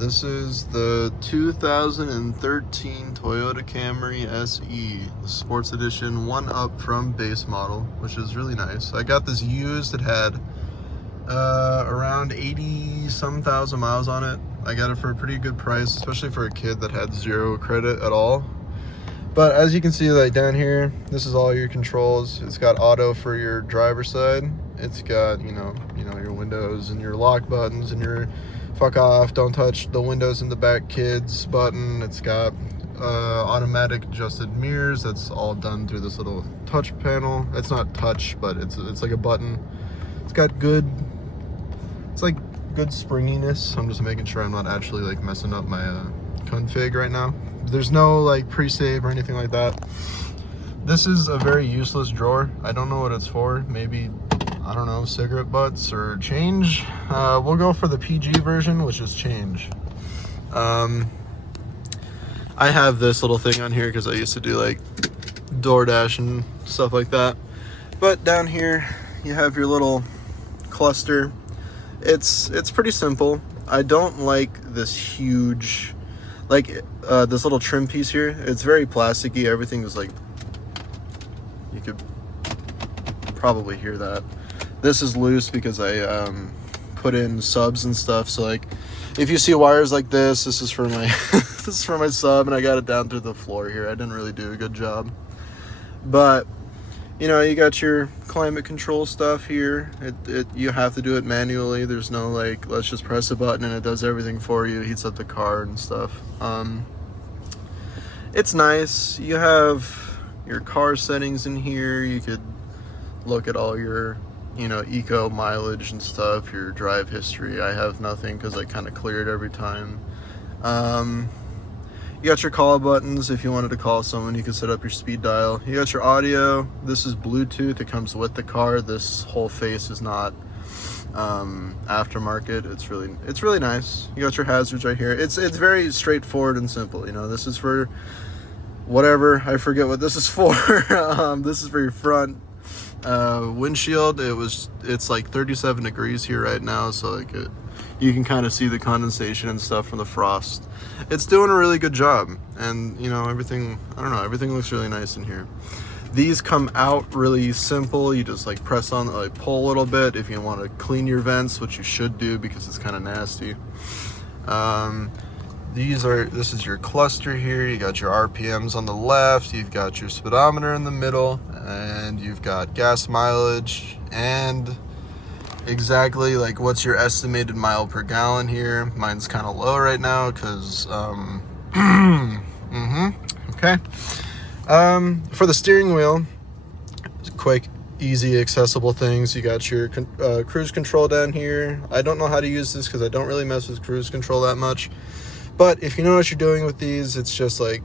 This is the 2013 Toyota Camry SE, the sports edition, one up from base model, which is really nice. I got this used. It had around 80-some thousand miles on it. I got it for a pretty good price, especially for a kid that had zero credit at all. But as you can see, like down here, this is all your controls. It's got auto for your driver's side. It's got, you know, your windows and your lock buttons and your fuck off, don't touch the windows in the back kids button. It's got automatic adjusted mirrors. That's all done through this little touch panel. It's not touch, but it's like a button. It's got good, it's like good springiness. I'm just making sure I'm not actually like messing up my config right now. There's no like pre-save or anything like that. This is a very useless drawer. I don't know what it's for. Maybe, I don't know, cigarette butts or change. We'll go for the PG version, which is change. I have this little thing on here because I used to do like DoorDash and stuff like that. But down here, you have your little cluster. It's pretty simple. I don't like this huge, like this little trim piece here. It's very plasticky. Everything is like, you could probably hear that. This is loose because I put in subs and stuff. So like, if you see wires like this is for my this is for my sub, and I got it down through the floor here. I didn't really do a good job, but you know, you got your climate control stuff here. You have to do it manually. There's no like, let's just press a button and it does everything for you. It heats up the car and stuff. It's nice. You have your car settings in here. You could look at all your, you know, eco mileage and stuff, your drive history. I have nothing because I kind of clear it every time. You got your call buttons. If you wanted to call someone, you can set up your speed dial. You got your audio. This is Bluetooth. It comes with the car. This whole face is not aftermarket. It's really nice. You got your hazards right here. It's very straightforward and simple. You know, this is for whatever. I forget what this is for. This is for your front windshield. It's like 37 degrees here right now, so like you can kind of see the condensation and stuff from the frost. It's doing a really good job, and you know, everything, I don't know, everything looks really nice in here. These come out really simple. You just like press on, like pull a little bit if you want to clean your vents, which you should do because it's kind of nasty. This is your cluster here. You got your RPMs on the left, you've got your speedometer in the middle, and you've got gas mileage and exactly like what's your estimated mile per gallon here. Mine's kind of low right now because okay. For the steering wheel, quick, easy, accessible things. You got your cruise control down here. I don't know how to use this because I don't really mess with cruise control that much. But if you know what you're doing with these, it's just like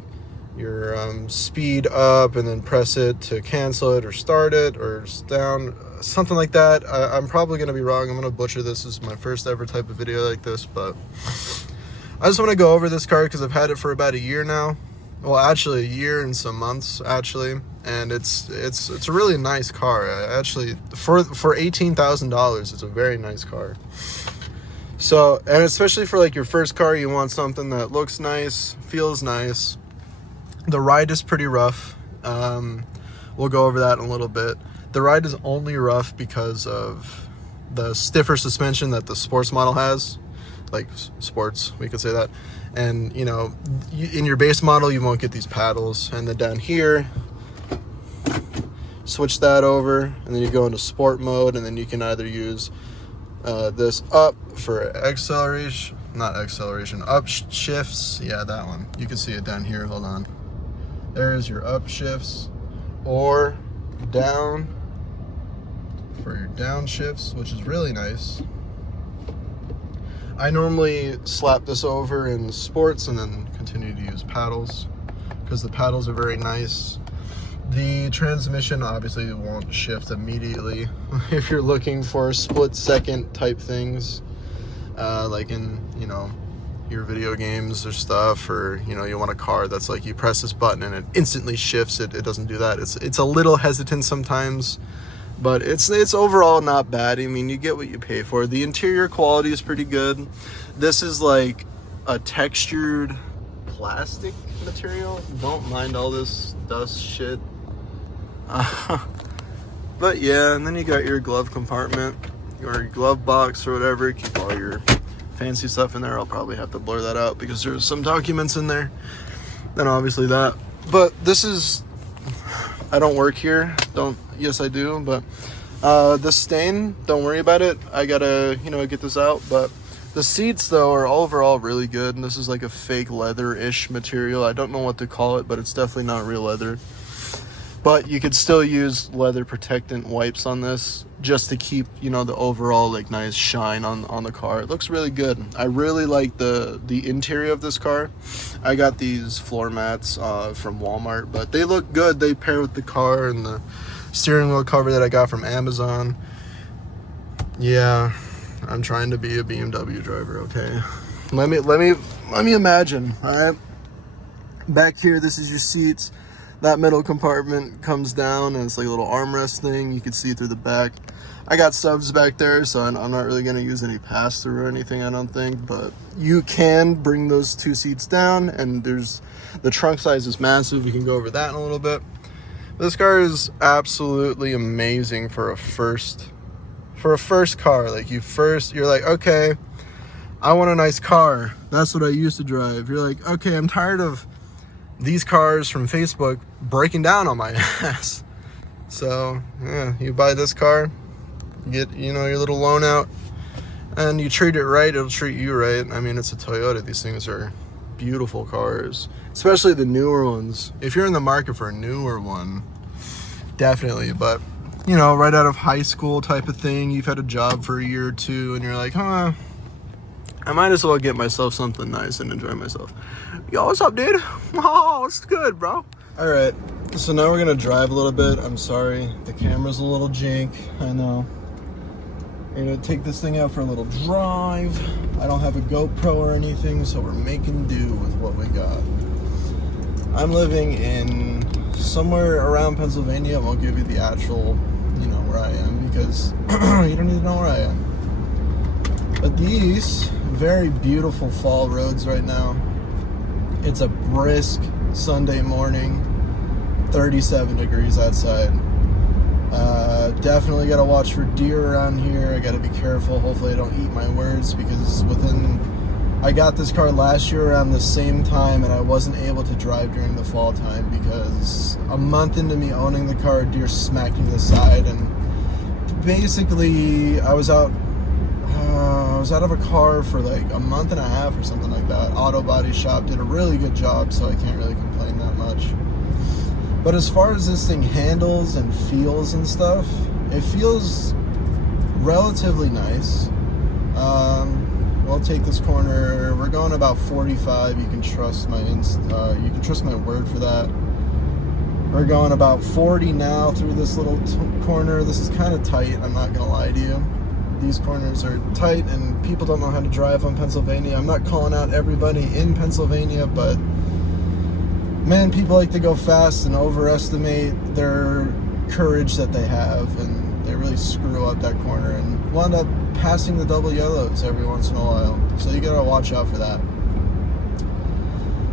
your speed up and then press it to cancel it or start it or down, something like that. I'm probably going to be wrong. I'm going to butcher this. This is my first ever type of video like this, but I just want to go over this car because I've had it for about a year now. Well, actually a year and some months actually, and it's a really nice car. Actually, for $18,000, it's a very nice car. So, and especially for like your first car, you want something that looks nice, feels nice. The ride is pretty rough. We'll go over that in a little bit. The ride is only rough because of the stiffer suspension that the sports model has. Like sports, we could say that. And you know, in your base model, you won't get these paddles. And then down here, switch that over, and then you go into sport mode, and then you can either use this up for acceleration, up shifts. Yeah, that one. You can see it down here. Hold on. There's your up shifts, or down for your down shifts, which is really nice. I normally slap this over in sports and then continue to use paddles because the paddles are very nice. The transmission obviously won't shift immediately if you're looking for split second type things, like in, you know, your video games or stuff, or you know, you want a car that's like you press this button and it instantly shifts. It doesn't do that. It's a little hesitant sometimes, but it's overall not bad. I mean, you get what you pay for. The interior quality is pretty good. This is like a textured plastic material. Don't mind all this dust shit. But yeah, and then you got your glove compartment or your glove box or whatever. Keep all your fancy stuff in there. I'll probably have to blur that out because there's some documents in there. Then obviously that. But this is, I don't work here. Yes I do, but this stain, don't worry about it. I gotta, get this out. But the seats though are overall really good, and this is like a fake leather-ish material. I don't know what to call it, but it's definitely not real leather. But you could still use leather protectant wipes on this just to keep, the overall like nice shine on the car. It looks really good. I really like the interior of this car. I got these floor mats from Walmart, but they look good. They pair with the car and the steering wheel cover that I got from Amazon. Yeah, I'm trying to be a BMW driver, okay? Let me imagine, all right? Back here, this is your seats. That middle compartment comes down and it's like a little armrest thing. You can see through the back. I got subs back there, so I'm not really going to use any pass-through or anything, I don't think. But you can bring those two seats down, and the trunk size is massive. We can go over that in a little bit. But this car is absolutely amazing for a first car. Like you're like, okay, I want a nice car. That's what I used to drive. You're like, okay, I'm tired of these cars from Facebook breaking down on my ass. So yeah, you buy this car, get your little loan out, and you treat it right, it'll treat you right. I mean, it's a Toyota. These things are beautiful cars, especially the newer ones. If you're in the market for a newer one, definitely. But right out of high school type of thing, you've had a job for a year or two and you're like, I might as well get myself something nice and enjoy myself. Yo, what's up, dude? Oh, it's good, bro. All right, so now we're gonna drive a little bit. I'm sorry, the camera's a little jank, I know. We're gonna take this thing out for a little drive. I don't have a GoPro or anything, so we're making do with what we got. I'm living in somewhere around Pennsylvania. I won't give you the actual, where I am, because you don't need to know where I am. But these very beautiful fall roads right now. It's a brisk Sunday morning, 37 degrees outside. Definitely got to watch for deer around here. I got to be careful. Hopefully I don't eat my words, because I got this car last year around the same time, and I wasn't able to drive during the fall time because a month into me owning the car, deer smacked me to the side, and basically I was out of a car for like a month and a half or something like that. Auto body shop did a really good job, so I can't really complain that much. But as far as this thing handles and feels and stuff, it feels relatively nice. We'll take this corner. We're going about 45. You can trust my word for that. We're going about 40 now through this little corner. This is kind of tight, I'm not gonna lie to you. These corners are tight, and people don't know how to drive on Pennsylvania. I'm not calling out everybody in Pennsylvania, but man, people like to go fast and overestimate their courage that they have, and they really screw up that corner and wind up passing the double yellows every once in a while. So you gotta watch out for that.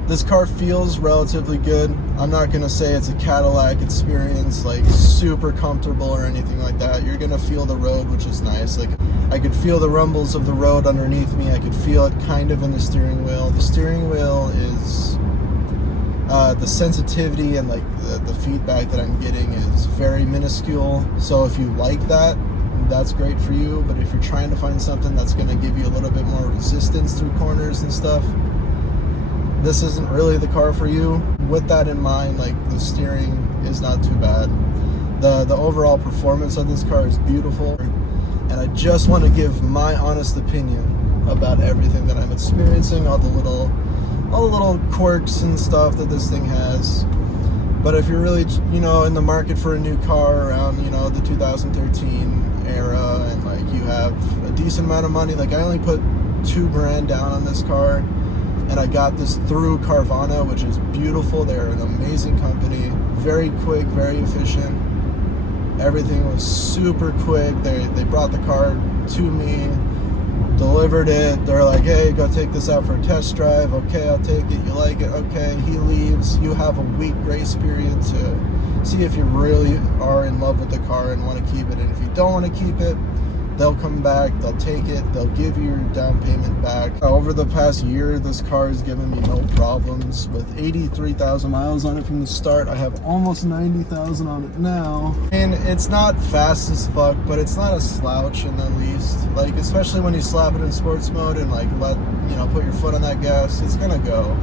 This car feels relatively good. I'm not gonna say it's a Cadillac experience, like super comfortable or anything like that. You're gonna feel the road, which is nice. Like, I could feel the rumbles of the road underneath me. I could feel it kind of in the steering wheel. The steering wheel is the sensitivity and like the feedback that I'm getting is very minuscule. So if you like that, that's great for you. But if you're trying to find something that's going to give you a little bit more resistance through corners and stuff, this isn't really the car for you. With that in mind, like, the steering is not too bad. The overall performance of this car is beautiful, and I just want to give my honest opinion about everything that I'm experiencing, all the little quirks and stuff that this thing has. But if you're really, in the market for a new car around, the 2013 era, and like you have a decent amount of money, like I only put $2,000 down on this car, and I got this through Carvana, which is beautiful. They're an amazing company, very quick, very efficient. Everything was super quick. They brought the car to me Delivered it. They're like, hey, go take this out for a test drive. Okay, I'll take it. You like it? Okay. He leaves. You have a week grace period to see if you really are in love with the car and want to keep it. And if you don't want to keep it, they'll come back, they'll take it, they'll give you your down payment back. Over the past year, this car has given me no problems. With 83,000 miles on it from the start, I have almost 90,000 on it now. And it's not fast as fuck, but it's not a slouch in the least. Like, especially when you slap it in sports mode and like put your foot on that gas, it's gonna go.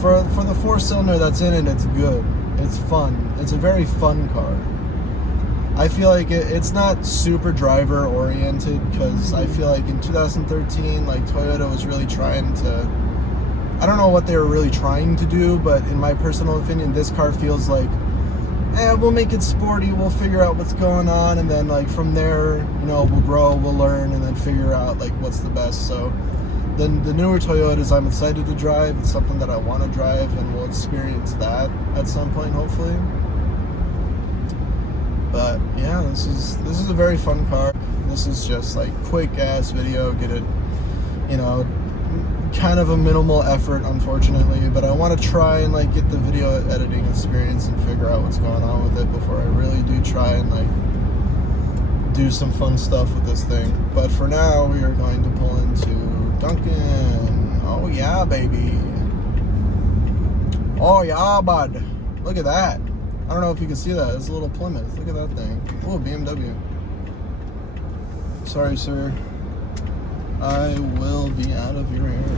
For the 4-cylinder that's in it, it's good. It's fun. It's a very fun car. I feel like it's not super driver oriented, because I feel like in 2013, like, Toyota was really trying to, I don't know what they were really trying to do, but in my personal opinion, this car feels like, we'll make it sporty, we'll figure out what's going on, and then like from there, we'll grow, we'll learn, and then figure out like what's the best. So then the newer Toyotas I'm excited to drive. It's something that I want to drive, and we'll experience that at some point, hopefully. But yeah, this is a very fun car. This is just like quick ass video, get it, kind of a minimal effort, unfortunately, but I want to try and like get the video editing experience and figure out what's going on with it before I really do try and like do some fun stuff with this thing. But for now, we are going to pull into Duncan. Oh yeah, baby. Oh yeah, bud. Look at that. I don't know if you can see that. It's a little Plymouth. Look at that thing. Oh, BMW. Sorry, sir. I will be out of your area.